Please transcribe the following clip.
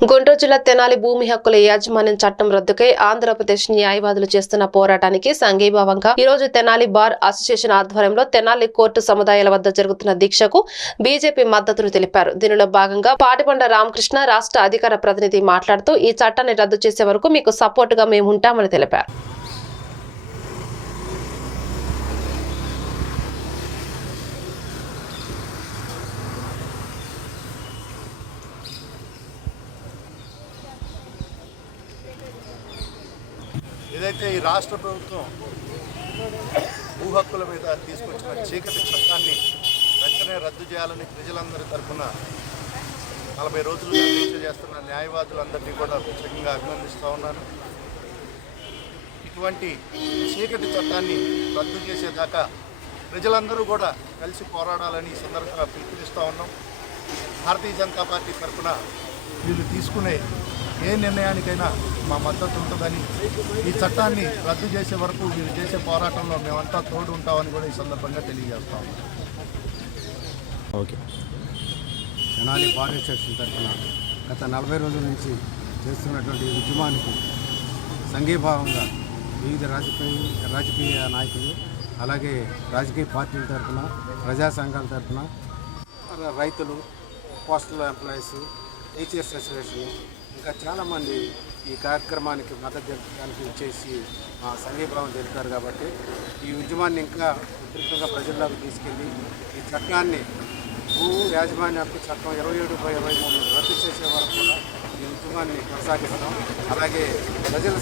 గుంటూరు జిల్లా తెనాలి భూమి హక్కుల యాజమాన్యం చట్టం రద్దుకై ఆంధ్రప్రదేశ్ న్యాయవాదులు చేస్తున్న పోరాటానికి సంఘీభావంగా ఈరోజు తెనాలి బార్ అసోసియేషన్ ఆధ్వర్యంలో తెనాలి కోర్టు సముదాయాల వద్ద జరుగుతున్న దీక్షకు బీజేపీ మద్దతును తెలిపారు. దీనిలో భాగంగా పాటిపండ రామకృష్ణ రాష్ట్ర అధికార ప్రతినిధి మాట్లాడుతూ ఈ చట్టాన్ని రద్దు చేసే వరకు మీకు సపోర్టుగా మేము ఉంటామని తెలిపారు. ఏదైతే ఈ రాష్ట్ర ప్రభుత్వం భూ హక్కుల మీద తీసుకొచ్చిన చీకటి చట్టాన్ని వెంటనే రద్దు చేయాలని ప్రజలందరి తరఫున నలభై రోజులుగా దీక్ష చేస్తున్న న్యాయవాదులందరినీ కూడా ప్రత్యేకంగా అభినందిస్తూ ఉన్నాను. ఇటువంటి చీకటి చట్టాన్ని రద్దు చేసేదాకా ప్రజలందరూ కూడా కలిసి పోరాడాలని ఈ సందర్భంగా పిలుపునిస్తూ ఉన్నాం. భారతీయ జనతా పార్టీ తరఫున వీళ్ళు తీసుకునే ఏ నిర్ణయానికైనా మా మద్దతు ఉంటుందని ఈ చట్టాన్ని రద్దు చేసే వరకు వీళ్ళు చేసే పోరాటంలో మేమంతా తోడు ఉంటామని కూడా ఈ సందర్భంగా తెలియజేస్తా. ఓకే. తెనాలి బార్ స్టేషన్ తరఫున గత నలభై రోజుల నుంచి చేస్తున్నటువంటి ఈ ఉద్యమానికి సంఘీభావంగా వివిధ రాజకీయ రాజకీయ నాయకులు అలాగే రాజకీయ పార్టీల తరఫున ప్రజా సంఘాల తరఫున రైతులు పోస్టల్ ఎంప్లాయీస్ టీచర్స్ అసోసియేషన్ ఇంకా చాలామంది ఈ కార్యక్రమానికి మద్దతు జరపడానికి ఇచ్చేసి మా సంఘీభావం తెలిపారు కాబట్టి ఈ ఉద్యమాన్ని ఇంకా విస్తృతంగా ప్రజల్లోకి తీసుకెళ్ళి ఈ చట్టాన్ని భూ యాజమాన్య హక్కు చట్టం ఇరవై ఏడు బై ఇరవై మూడు రద్దు చేసే వరకు కూడా ఈ ఉద్యమాన్ని కొనసాగిస్తాం. అలాగే ప్రజల